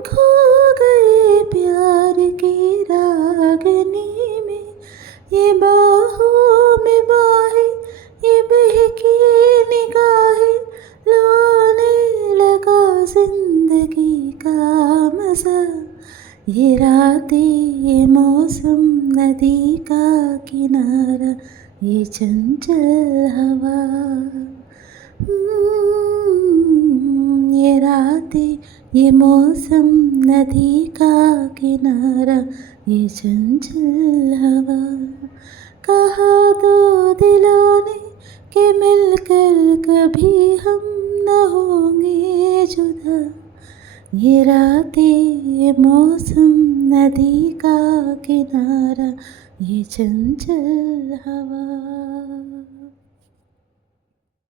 खो गए प्यार की रागनी में, ये बाहों में बाहें, ये बहकी निगाहें, लो आने लगा जिंदगी का मज़ा। ये रातें, ये मौसम, नदी का किनारा, ये चंचल हवा। ये रातें, ये मौसम, नदी का किनारा, ये चंचल हवा। कहा दो दिलों ने कि मिलकर कभी हम न होंगे जुदा। ये रातें, ये मौसम, नदी का किनारा, ये चंचल हवा।